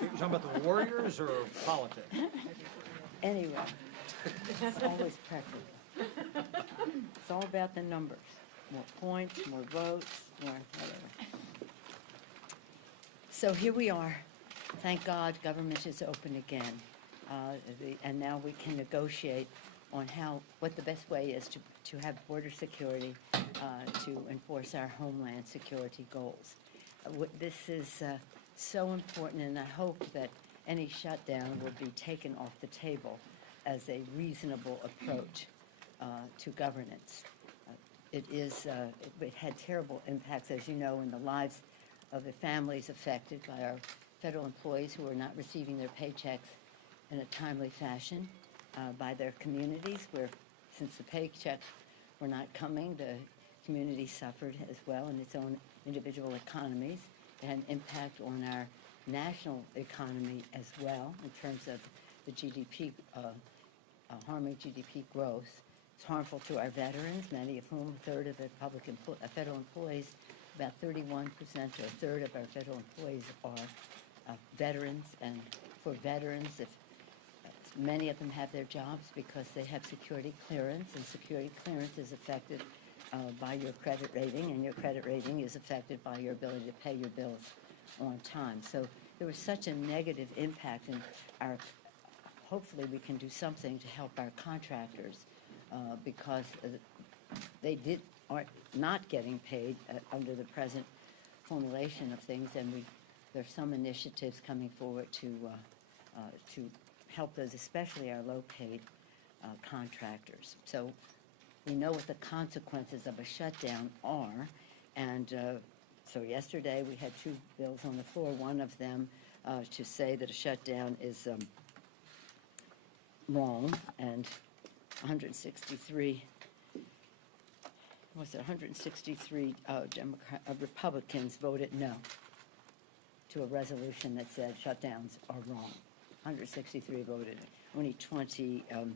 You talking about the Warriors or politics? Anyway, it's always preferable. It's all about the numbers. More points, more votes, more whatever. So here we are. Thank God government is open again. And now we can negotiate on what the best way is to have border security, to enforce our homeland security goals. This is so important, and I hope that any shutdown will be taken off the table as a reasonable approach to governance. It had terrible impacts, as you know, in the lives of the families affected by our federal employees who are not receiving their paychecks in a timely fashion, by their communities where, since the paychecks were not coming, the community suffered as well in its own individual economies. It had an impact on our national economy as well in terms of the GDP, harming GDP growth. It's harmful to our veterans, many of whom, a third of the federal employees, about 31% or a third of our federal employees are veterans. And for veterans, if many of them have their jobs because they have security clearance, and security clearance is affected by your credit rating, and your credit rating is affected by your ability to pay your bills on time. So there was such a negative impact, and hopefully we can do something to help our contractors because they are not getting paid under the present formulation of things, and there's some initiatives coming forward to help those, especially our low-paid contractors. So we know what the consequences of a shutdown are, and so yesterday we had two bills on the floor. One of them to say that a shutdown is wrong, and 163 Republicans voted no to a resolution that said shutdowns are wrong. 163 voted. Only 21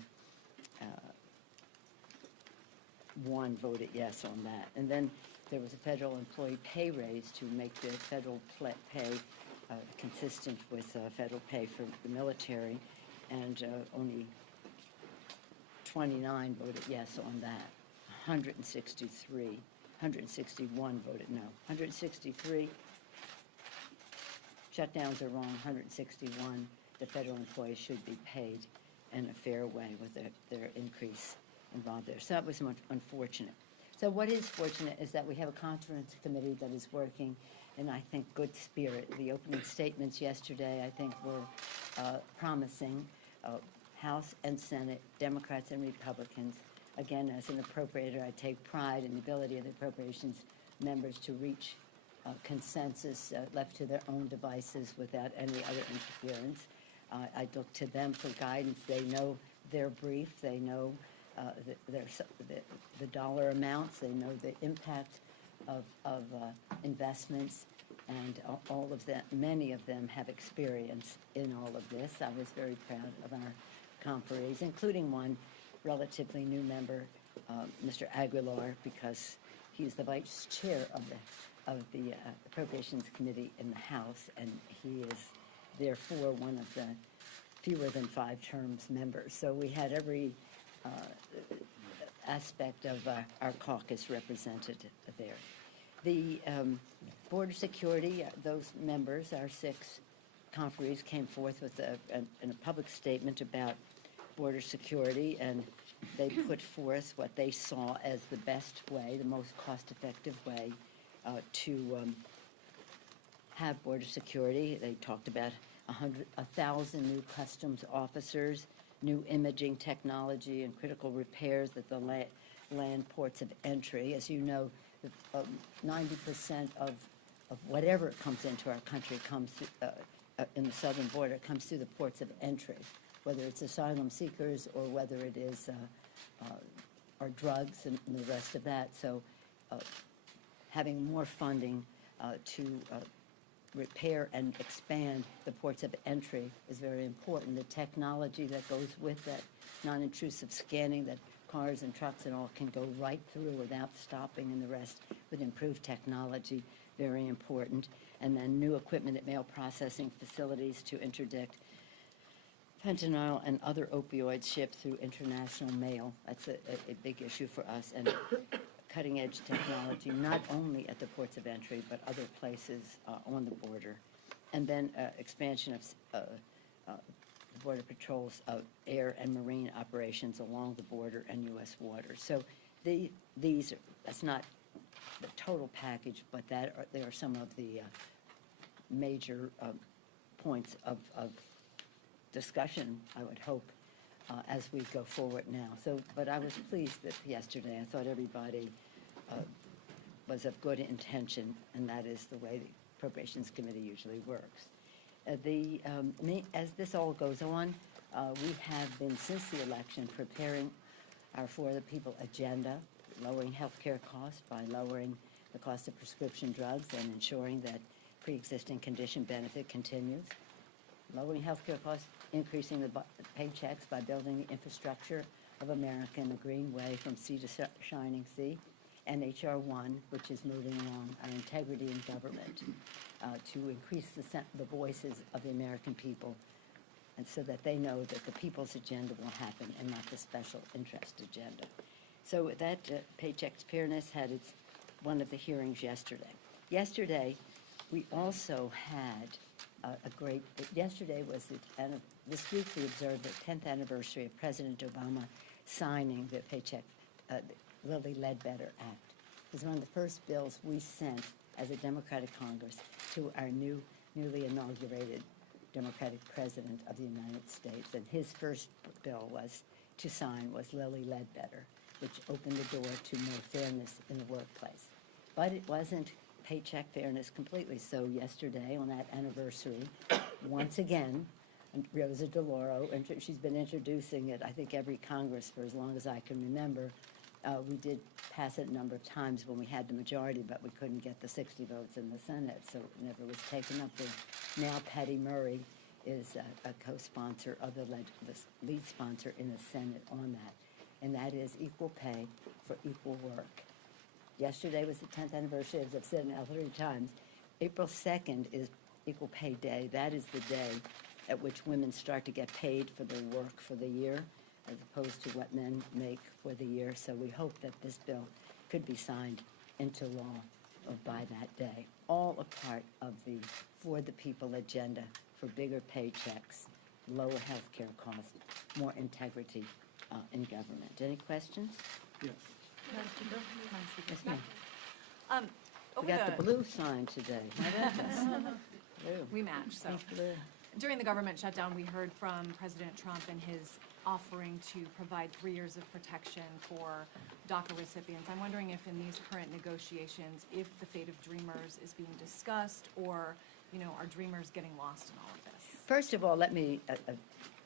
voted yes on that. And then there was a federal employee pay raise to make the federal pay consistent with federal pay for the military, and only 29 voted yes on that. 161 voted no. 163 shutdowns are wrong. 161, the federal employees should be paid in a fair way with their increase involved there. So that was much unfortunate. So what is fortunate is that we have a conference committee that is working in, I think, good spirit. The opening statements yesterday, I think, were promising. House and Senate, Democrats and Republicans. Again, as an appropriator, I take pride in the ability of the appropriations members to reach consensus left to their own devices without any other interference. I look to them for guidance. They know their brief. They know the dollar amounts. They know the impact of investments, and all of them. Many of them have experience in all of this. I was very proud of our conferees, including one relatively new member, Mr. Aguilar, because he's the vice chair of the Appropriations Committee in the House, and he is therefore one of the fewer than 5 terms members. So we had every aspect of our caucus represented there. The border security, those members, our 6 conferees, came forth with a public statement about border security, and they put forth what they saw as the best way, the most cost-effective way to have border security. They talked about 1,000 new customs officers, new imaging technology, and critical repairs at the land ports of entry. As you know, 90% of whatever comes into our country comes in the southern border comes through the ports of entry, whether it's asylum seekers or whether it is our drugs and the rest of that. So having more funding to repair and expand the ports of entry is very important. The technology that goes with that, non-intrusive scanning, that cars and trucks and all can go right through without stopping, and the rest with improved technology, very important, and then new equipment at mail processing facilities to interdict fentanyl and other opioids shipped through international mail. That's a big issue for us, and cutting-edge technology, not only at the ports of entry, but other places on the border. And then expansion of Border Patrol's air and marine operations along the border and U.S. waters. So that's not the total package, but they are some of the major points of discussion, I would hope, as we go forward now. So, but I was pleased that yesterday, I thought everybody was of good intention, and that is the way the Appropriations Committee usually works. As this all goes on, we have been, since the election, preparing our For the People agenda, lowering health care costs by lowering the cost of prescription drugs and ensuring that pre-existing condition benefit continues, lowering health care costs, increasing the paychecks by building the infrastructure of America in the green way from sea to shining sea, and H.R. 1, which is moving along, our integrity in government, to increase the voices of the American people, and so that they know that the people's agenda will happen and not the special interest agenda. So that Paycheck Fairness had one of the hearings yesterday. Yesterday, we also had yesterday was this week we observed the 10th anniversary of President Obama signing the Paycheck, Lilly Ledbetter Act. It was one of the first bills we sent as a Democratic Congress to our newly inaugurated Democratic President of the United States. And his first bill to sign was Lilly Ledbetter, which opened the door to more fairness in the workplace. But it wasn't paycheck fairness completely. So yesterday, on that anniversary, once again, Rosa DeLauro, and she's been introducing it, I think, every Congress for as long as I can remember. We did pass it a number of times when we had the majority, but we couldn't get the 60 votes in the Senate, so it never was taken up there. Now Patty Murray is a co-sponsor of the lead sponsor in the Senate on that, and that is equal pay for equal work. Yesterday was the 10th anniversary, as I've said now 3 times. April 2nd is Equal Pay Day. That is the day at which women start to get paid for their work for the year, as opposed to what men make for the year. So we hope that this bill could be signed into law by that day. All a part of the For the People agenda for bigger paychecks, lower health care costs, more integrity in government. Any questions? Yes. Yes, ma'am. We Over got the blue sign today. How about this? Blue. We match, so. Pink blue. During the government shutdown, we heard from President Trump and his offering to provide 3 years of protection for DACA recipients. I'm wondering if in these current negotiations, if the fate of Dreamers is being discussed, or, are Dreamers getting lost in all of this? First of all, let me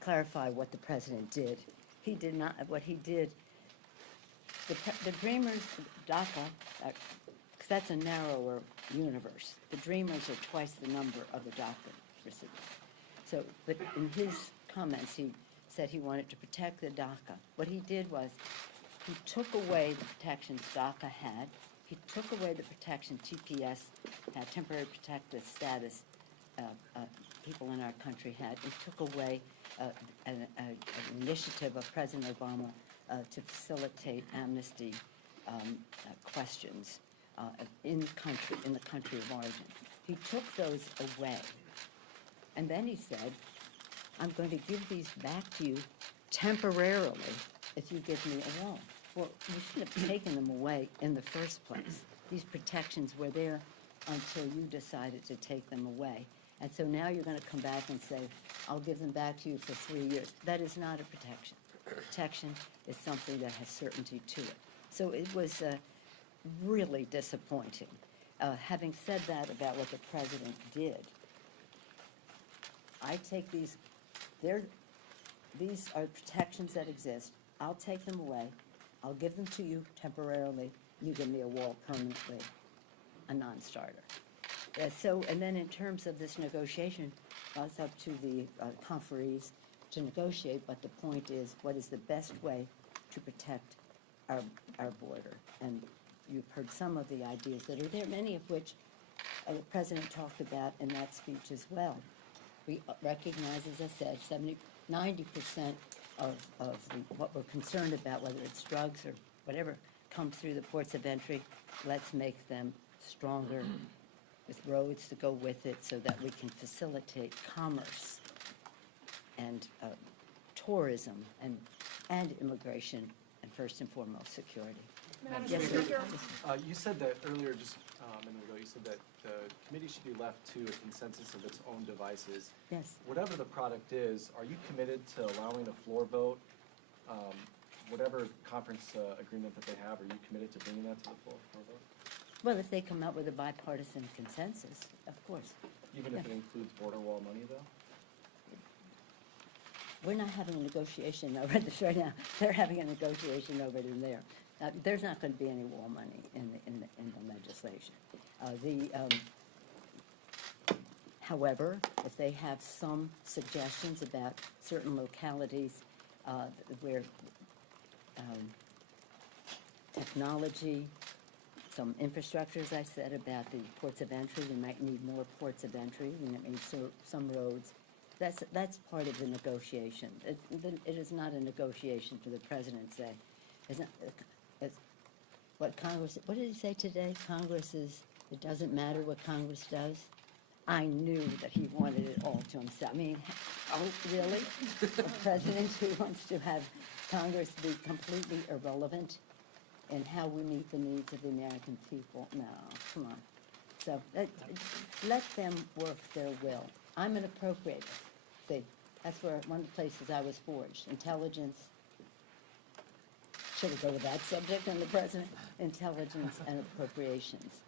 clarify what the president did. He did not, what he did, the Dreamers, DACA, because that's a narrower universe. The Dreamers are twice the number of the DACA recipients. So, but in his comments, he said he wanted to protect the DACA. What he did was, he took away the protections DACA had. He took away the protection TPS had, temporary protected status, people in our country had. He took away an initiative of President Obama to facilitate amnesty questions in the country of origin. He took those away. And then he said, I'm going to give these back to you temporarily if you give me a loan. Well, you shouldn't have taken them away in the first place. These protections were there until you decided to take them away. And so now you're going to come back and say, I'll give them back to you for 3 years. That is not a protection. Protection is something that has certainty to it. So it was really disappointing. Having said that about what the president did, I take these are protections that exist. I'll take them away. I'll give them to you temporarily. You give me a wall permanently, a non-starter. And then in terms of this negotiation, well, it's up to the conferees to negotiate, but the point is, what is the best way to protect our border? And you've heard some of the ideas that are there, many of which the President talked about in that speech as well. We recognize, as I said, 90% of what we're concerned about, whether it's drugs or whatever, comes through the ports of entry. Let's make them stronger with roads to go with it so that we can facilitate commerce and tourism and immigration, and first and foremost, security. Madam Yes, sir. Speaker. You said that earlier, just a minute ago, you said that the committee should be left to a consensus of its own devices. Yes. Whatever the product is, are you committed to allowing a floor vote? Whatever conference agreement that they have, are you committed to bringing that to the floor vote? Well, if they come out with a bipartisan consensus, of course. Even if it includes border wall money, though? We're not having a negotiation over this right now. They're having a negotiation over it in there. There's not going to be any wall money in the legislation. However, if they have some suggestions about certain localities where technology, some infrastructure, as I said, about the ports of entry, we might need more ports of entry, we might need some roads. That's part of the negotiation. It is not a negotiation for the president, say. What did he say today? Congress is, it doesn't matter what Congress does. I knew that he wanted it all to himself. I mean, oh, really? A president who wants to have Congress be completely irrelevant in how we meet the needs of the American people? No, come on. So let them work their will. I'm an appropriator. See, that's where one of the places I was forged. Intelligence. Should we go with that subject on the president? Intelligence and appropriations.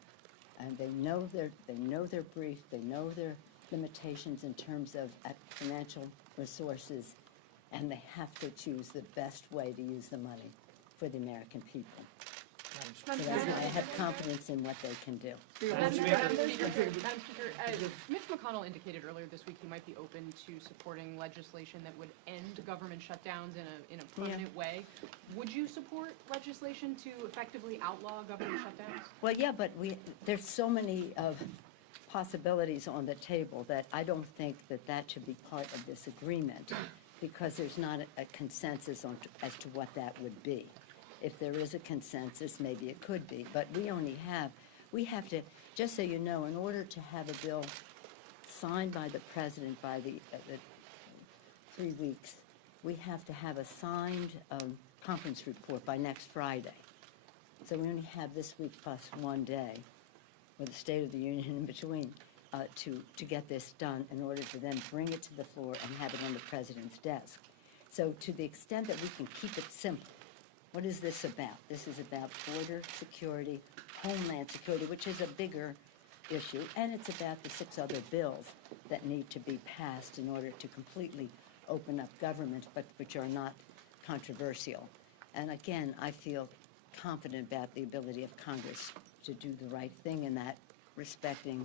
And they know their brief, they know their limitations in terms of financial resources, and they have to choose the best way to use the money for the American people. So that's why I have confidence in what they can do. Madam Speaker, Mitch McConnell indicated earlier this week he might be open to supporting legislation that would end government shutdowns in a permanent way. Would you support legislation to effectively outlaw government shutdowns? Well, yeah, but there's so many possibilities on the table that I don't think that should be part of this agreement, because there's not a consensus as to what that would be. If there is a consensus, maybe it could be, but we have to, just so you know, in order to have a bill signed by the president by the 3 weeks, we have to have a signed conference report by next Friday. So we only have this week plus 1 day, with the State of the Union in between, to get this done in order to then bring it to the floor and have it on the president's desk. So to the extent that we can keep it simple, what is this about? This is about border security, homeland security, which is a bigger issue, and it's about the 6 other bills that need to be passed in order to completely open up government, but which are not controversial. And again, I feel confident about the ability of Congress to do the right thing in that, respecting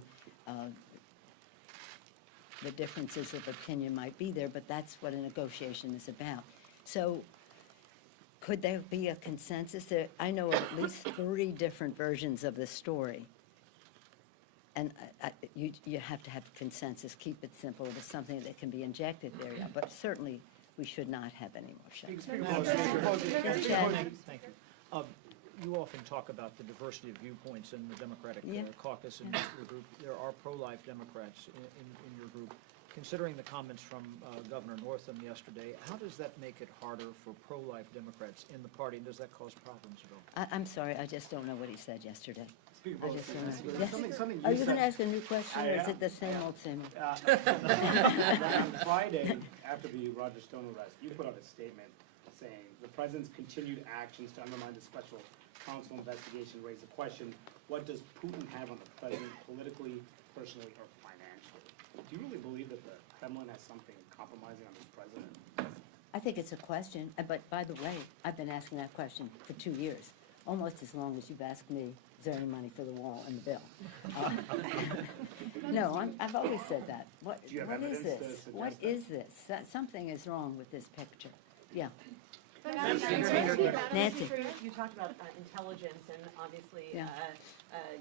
the differences of opinion might be there, but that's what a negotiation is about. So could there be a consensus? I know at least 3 different versions of the story. And you have to have consensus, keep it simple. It is something that can be injected there, but certainly we should not have any more shutdowns. Thank you. You often talk about the diversity of viewpoints in the Democratic caucus and your group. There are pro-life Democrats in your group. Considering the comments from Governor Northam yesterday, how does that make it harder for pro-life Democrats in the party, and does that cause problems at all? I'm sorry, I just don't know what he said yesterday. Speaker I Pelosi, just don't know. Speaker, Yes? something Are you you going to said ask a new question, or is it the same old, same old? on Friday, after the Roger Stone arrest, you put out a statement saying the president's continued actions to undermine the special counsel investigation raise the question, what does Putin have on the president politically, personally, or financially? Do you really believe that the Kremlin has something compromising on this president? I think it's a question, but by the way, I've been asking that question for 2 years, almost as long as you've asked me, is there any money for the wall and the bill? No, I've always said that. Do you have What is evidence to this? suggest What that? is this? Something is wrong with this picture. Yeah. Nancy. You talked about intelligence, and obviously, Yeah.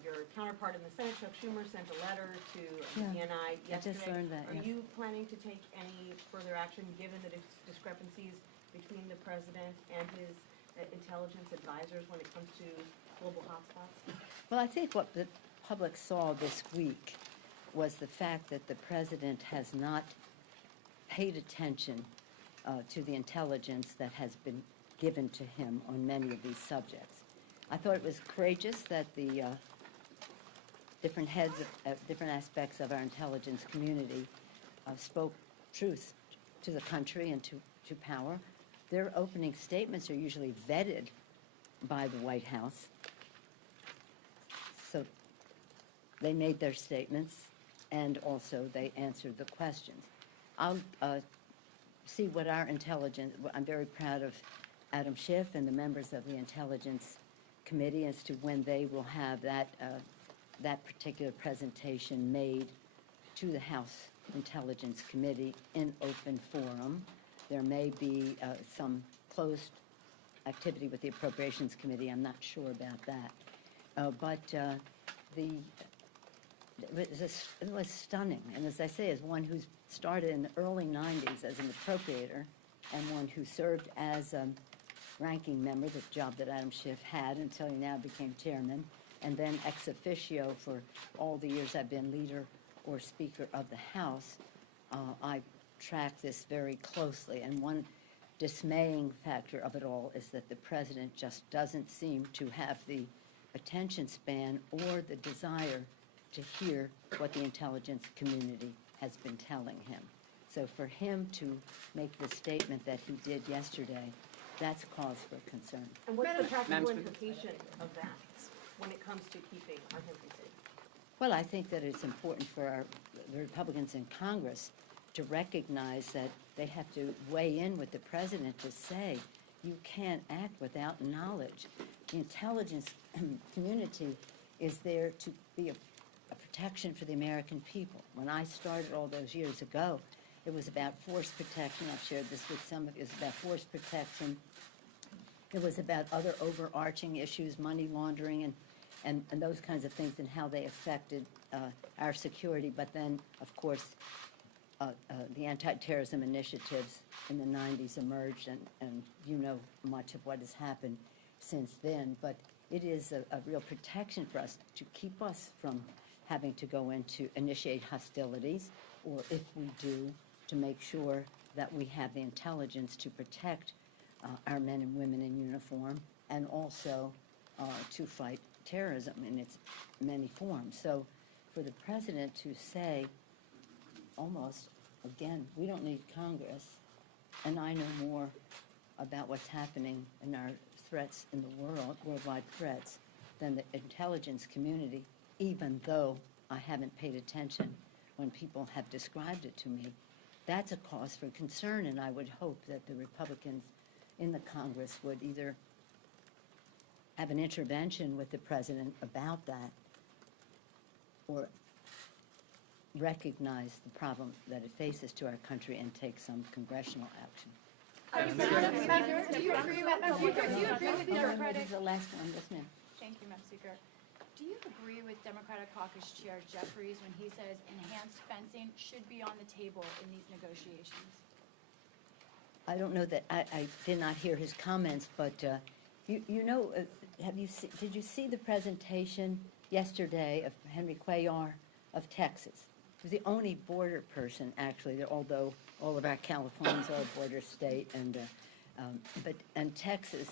your counterpart in the Senate, Chuck Schumer, sent a letter to Yeah, DNI I yesterday. just learned that, Are yes. you planning to take any further action, given the discrepancies between the president and his intelligence advisors when it comes to global hotspots? Well, I think what the public saw this week was the fact that the president has not paid attention to the intelligence that has been given to him on many of these subjects. I thought it was courageous that the different heads of different aspects of our intelligence community spoke truth to the country and to power. Their opening statements are usually vetted by the White House. So they made their statements, and also they answered the questions. I'll see what our intelligence, I'm very proud of Adam Schiff and the members of the Intelligence Committee as to when they will have that particular presentation made to the House Intelligence Committee in open forum. There may be some closed activity with the Appropriations Committee. I'm not sure about that. But it was stunning. And as I say, as one who's started in the early 90s as an appropriator and one who served as a ranking member, the job that Adam Schiff had until he now became chairman, and then ex officio for all the years I've been leader or speaker of the House, I track this very closely. And one dismaying factor of it all is that the president just doesn't seem to have the attention span or the desire to hear what the intelligence community has been telling him. So for him to make the statement that he did yesterday, that's cause for concern. And what's the practical Madam Speaker. implication of that when it comes to keeping our hemp safe? Well, I think that it's important for the Republicans in Congress to recognize that they have to weigh in with the president to say, you can't act without knowledge. The intelligence community is there to be a protection for the American people. When I started all those years ago, it was about force protection. I've shared this with some of you. It was about force protection. It was about other overarching issues, money laundering and those kinds of things, and how they affected our security. But then, of course, the anti-terrorism initiatives in the 90s emerged, and you know much of what has happened since then. But it is a real protection for us to keep us from having to go into initiate hostilities, or if we do, to make sure that we have the intelligence to protect our men and women in uniform, and also to fight terrorism in its many forms. So for the president to say almost, again, we don't need Congress, and I know more about what's happening in our threats in the world, worldwide threats, than the intelligence community, even though I haven't paid attention when people have described it to me. That's a cause for concern, and I would hope that the Republicans in the Congress would either have an intervention with the president about that, or recognize the problem that it faces to our country and take some congressional action. Madam Speaker, do you agree with Democratic? This is the last one, yes, ma'am. Thank you, Madam Speaker. Do you agree with Democratic Caucus Chair Jeffries when he says enhanced fencing should be on the table in these negotiations? I don't know that, I did not hear his comments, but you know, did you see the presentation yesterday of Henry Cuellar of Texas? He was the only border person, actually, although all of our Californians are a border state, and Texas,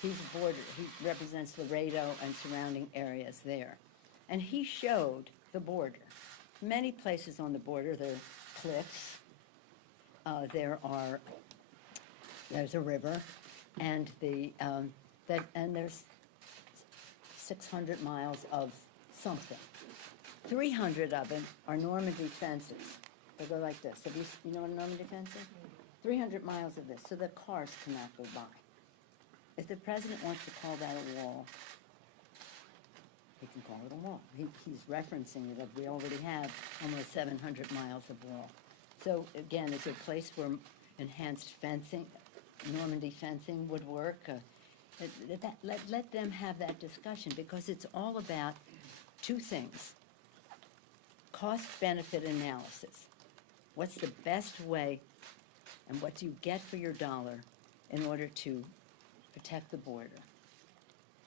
he's a border, he represents Laredo and surrounding areas there. And he showed the border. Many places on the border, there are cliffs, there's a river, and there's 600 miles of something. 300 of them are Normandy fences. They go like this. You know what a Normandy fence is? 300 miles of this, so the cars cannot go by. If the president wants to call that a wall, he can call it a wall. He's referencing it, we already have almost 700 miles of wall. So again, is there a place where enhanced fencing Normandy fencing would work. Let them have that discussion, because it's all about two things. Cost-benefit analysis. What's the best way and what do you get for your dollar in order to protect the border?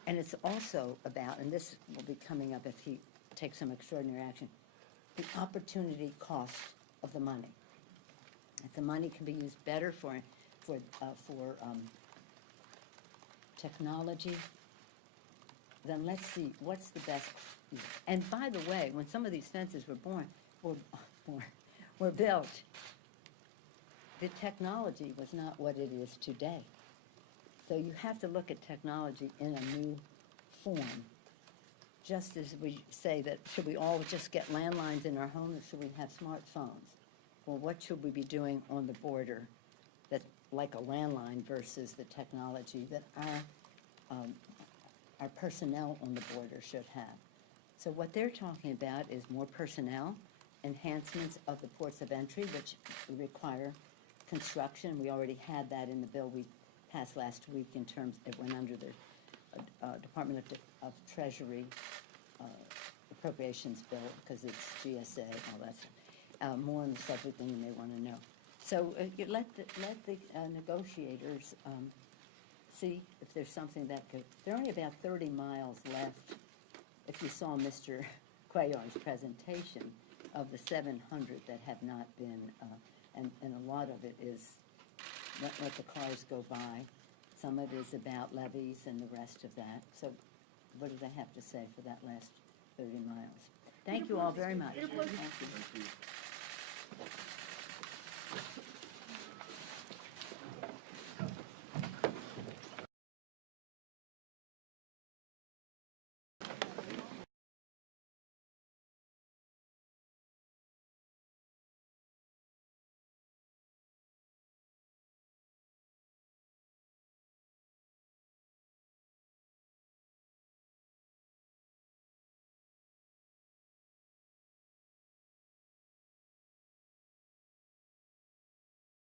And it's also about, and this will be coming up if he takes some extraordinary action, the opportunity cost of the money. If the money can be used better for technology, then let's see what's the best. And by the way, when some of these fences were built, the technology was not what it is today. So you have to look at technology in a new form. Just as we say that, should we all just get landlines in our home, or should we have smartphones? Well, what should we be doing on the border that, like a landline, versus the technology that our personnel on the border should have? So what they're talking about is more personnel, enhancements of the ports of entry, which require construction. We already had that in the bill we passed last week in terms, it went under the Department of Treasury appropriations bill, because it's GSA, all that stuff. More on the subject than you may want to know. So you let the negotiators see if there's something that could, there are only about 30 miles left, if you saw Mr. Cuellar's presentation, of the 700 that have not been, and a lot of it is let the cars go by. Some of it is about levies and the rest of that. So what do they have to say for that last 30 miles? Thank you all very much. Thank you.